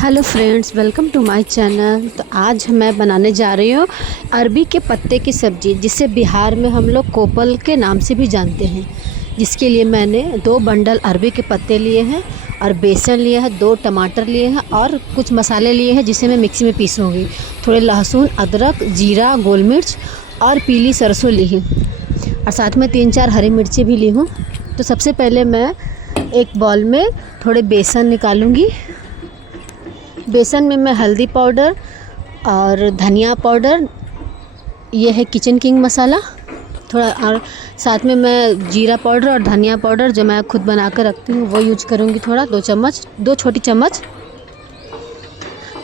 Hello friends, welcome to my channel. तो आज मैं बनाने जा रही हूँ अरबी के पत्ते की सब्ज़ी, जिसे बिहार में हम लोग कोपल के नाम से भी जानते हैं। जिसके लिए मैंने 2 बंडल अरबी के पत्ते लिए हैं और बेसन लिया है, 2 टमाटर लिए हैं और कुछ मसाले लिए हैं जिसे मैं मिक्सी में पीसूँगी। थोड़े लहसुन, अदरक, जीरा, गोल मिर्च और पीली सरसों ली है और साथ में 3-4 हरी मिर्ची भी ली हूँ। तो सबसे पहले मैं एक बाउल में थोड़े बेसन निकालूँगी। बेसन में मैं हल्दी पाउडर और धनिया पाउडर, ये है किचन किंग मसाला थोड़ा, और साथ में मैं जीरा पाउडर और धनिया पाउडर जो मैं खुद बना कर रखती हूँ वो यूज करूँगी थोड़ा, 2 चम्मच, 2 छोटी चम्मच,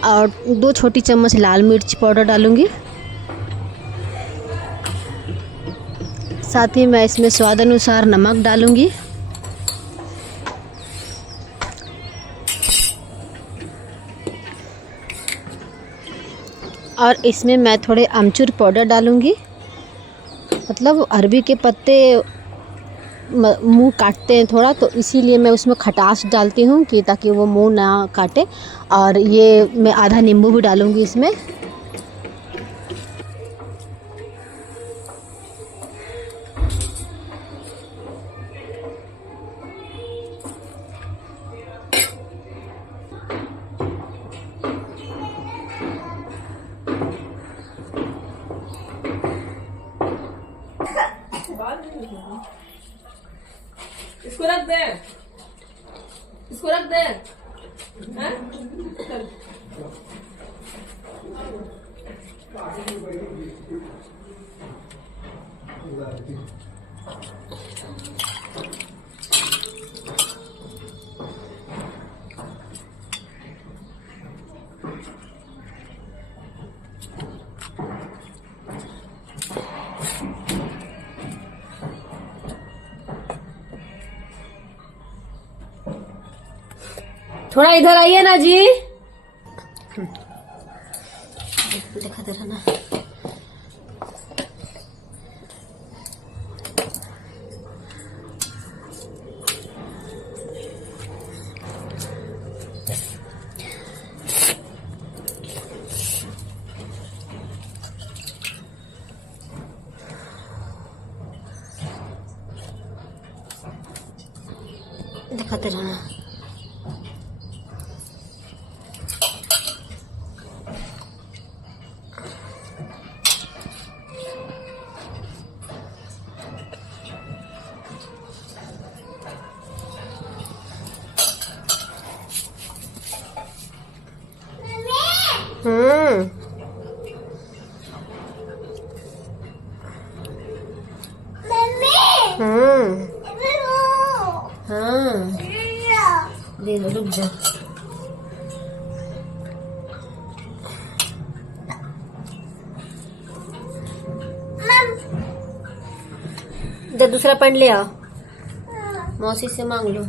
और 2 छोटी चम्मच लाल मिर्च पाउडर डालूँगी। साथ ही मैं इसमें स्वाद अनुसार नमक डालूँगी। और इसमें मैं थोड़े अमचूर पाउडर डालूँगी। मतलब अरबी के पत्ते मुंह काटते हैं थोड़ा, तो इसीलिए मैं उसमें खटास डालती हूँ कि ताकि वो मुंह ना काटे। और ये मैं आधा नींबू भी डालूँगी इसमें। इसको रख दे, इसको रख दे। हैं? थोड़ा इधर आइए ना जी। दिखाते रहना। दिखाते रहना। दे दो, रुक जा। जब दूसरा पेन ले आओ, मौसी से मांग लो।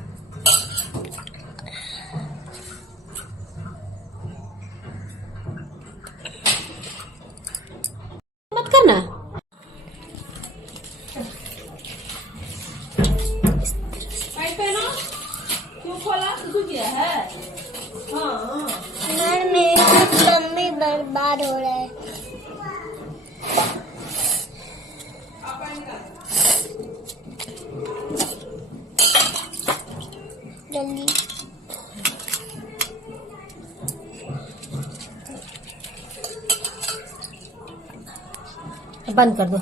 मत करना। क्यों खोला? तू किया है? हाँ। मेरी मम्मी बर्बाद हो रहा है। जल्दी बंद कर दो।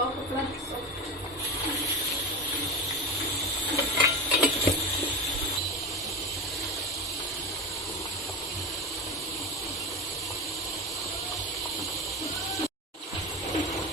कपड़ा